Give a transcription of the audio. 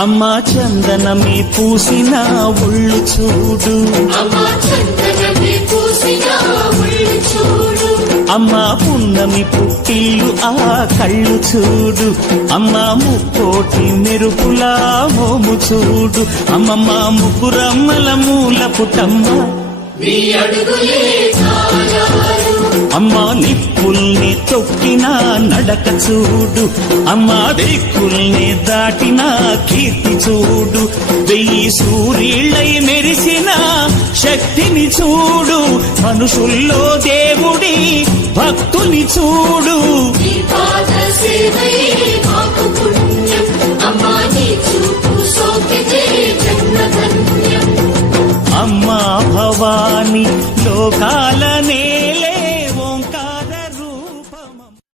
అమ్మా చందనమే పూసిన ఒళ్ళు చూడు, అమ్మా పున్నమి పుట్టిల్లు ఆ కళ్ళు చూడు, అమ్మా ముక్కోటి మెరుపులా మోము చూడు, అమ్మమ్మ ముగ్గురమ్మల మూల పుటమ్మ అమ్మా నిప్పుల్ని తొక్కిన నడక చూడు, అమ్మా దిక్కుల్ని దాటిన కీర్తి చూడు, 1000 సూర్యుళ్ళై మెరిసిన శక్తిని చూడు, మనుషుల్లో దేవుడి భక్తుని చూడు. అమ్మా భవాని లోకాలనే